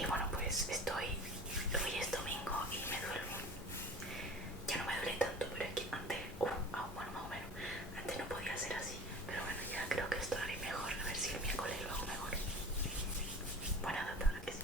Y bueno, pues hoy es domingo y me duermo. Ya no me duele tanto, pero es que antes, bueno, más o menos, antes no podía ser así, pero bueno, ya creo que estaré mejor. A ver si el miércoles lo hago mejor. Buena data, ¿a que sí?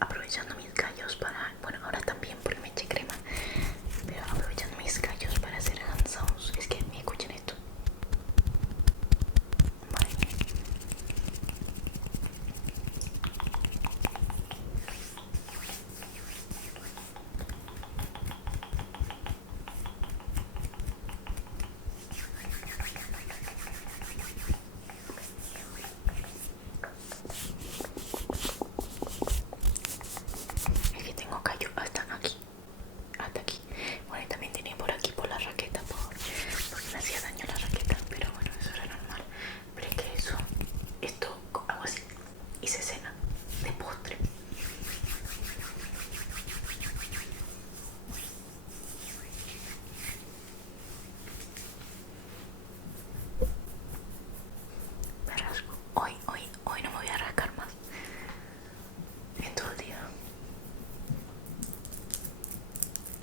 Aprovechando mis callos para, bueno, ahora también porque me eché crema, pero aprovechando mis callos para hacer hand sounds. Es que me escuchen esto. Madre mía. Es que tengo callos hasta aquí. Hasta aquí. Bueno, y también tenía por aquí por la raqueta porque me hacía daño la raqueta, pero bueno, eso era normal. Pero es que esto hago así y se cena de postre. Me rasco. Hoy no me voy a rascar más en todo el día.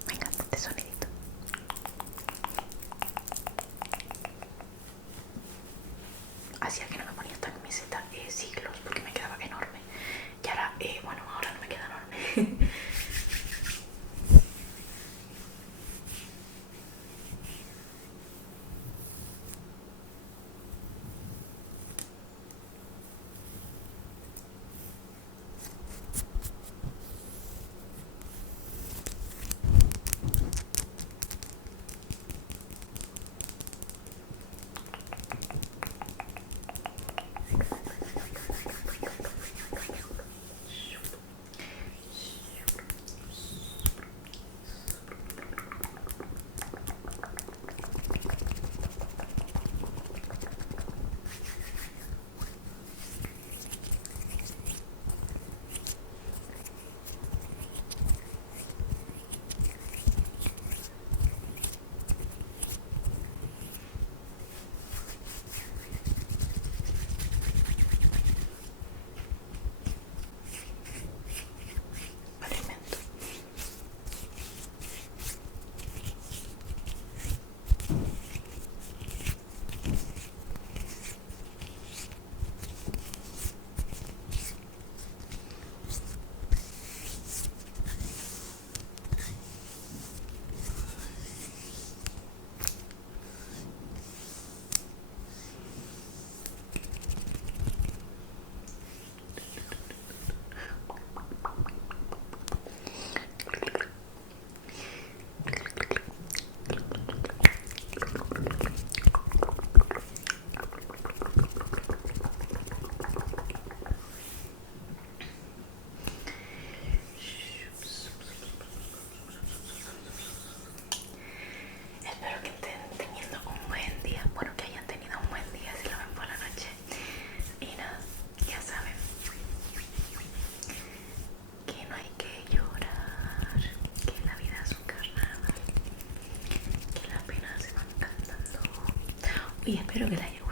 Me encanta este sonidito. Hacía que no me ponía esta camiseta siglos porque me quedaba enorme. Y ahora, bueno, ahora no me queda enorme. Alimento. Espero que estén teniendo un buen día. Bueno, que hayan tenido un buen día si lo ven por la noche. Y nada, ya saben que no hay que llorar, que la vida es un carnaval, que las penas se van cantando. Y espero que la hayan